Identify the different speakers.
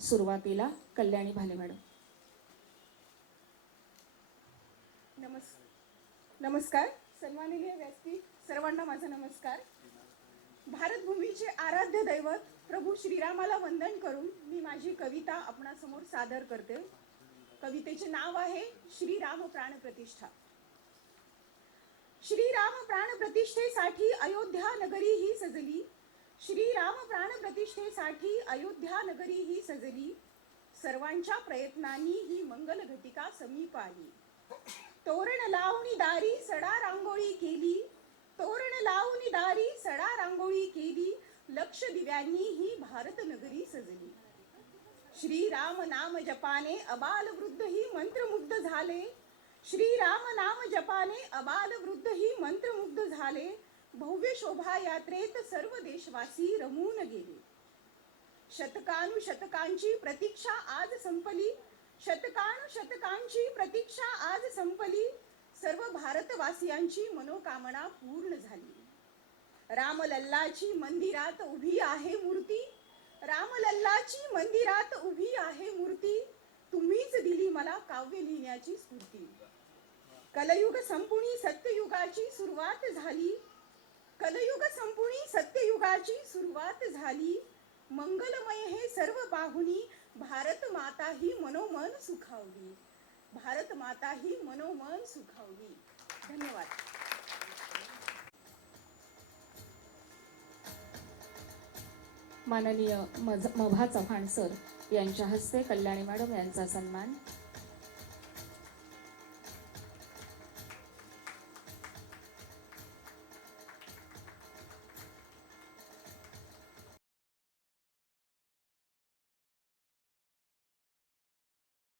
Speaker 1: सुरुवातीला कल्याणी भाले मॅडम.
Speaker 2: नमस् नमस्कार. सन्माननीय व्यासपीठ सर्वांना माझा नमस्कार. भारतभूमीचे आराध्य दैवत प्रभू श्रीरामाला वंदन करून मी माझी कविता आपणासमोर सादर करते. कवितेचे नाव आहे श्रीराम प्राण प्रतिष्ठा. श्रीराम प्राण प्रतिष्ठेसाठी अयोध्या नगरी ही सजली. श्रीराम प्राण प्रतिष्ठेसाठी अयोध्या नगरी ही सजली. सर्वांच्या प्रयत्नांनी ही मंगल घटिका समीप आली. तोरण लावणी दारी सडा रांगोळी केली. तोरण लावणी दारी सडा रांगोळी केली. लक्ष दिव्यांनी ही भारत नगरी सजली. श्रीराम नाम जपाने अबाल वृद्ध ही मंत्रमुग्ध झाले. श्रीराम नाम जपाने अबाल वृद्ध ही मंत्रमुग्ध झाले. भव्य शोभा यात्रेत सर्व देशवासी रमून गेले. शतकानुशतकांची प्रतीक्षा आज संपली. शतकानुशतकांची प्रतीक्षा आज संपली. सर्व भारतवासियांची मनोकामना पूर्ण झाली. रामलल्लाची मंदिरात उभी आहे मूर्ती. रामलल्लाची मंदिरात उभी आहे मूर्ती. तुम्हीच दिली मला काव्य लिहिण्याची स्फूर्ती. कलयुग संपुणी सत्ययुगाची सुरुवात झाली. कलयुग संपुणी सत्ययुगाची सुरुवात झाली. मंगलमय हे सर्व पाहुनी भारत माता ही मनोमन सुखावली. भारत माता ही मनोमन सुखावली. धन्यवाद.
Speaker 1: माननीय मज मभा चव्हाण सर यांच्या हस्ते कल्याणी मॅडम यांचा सन्मान.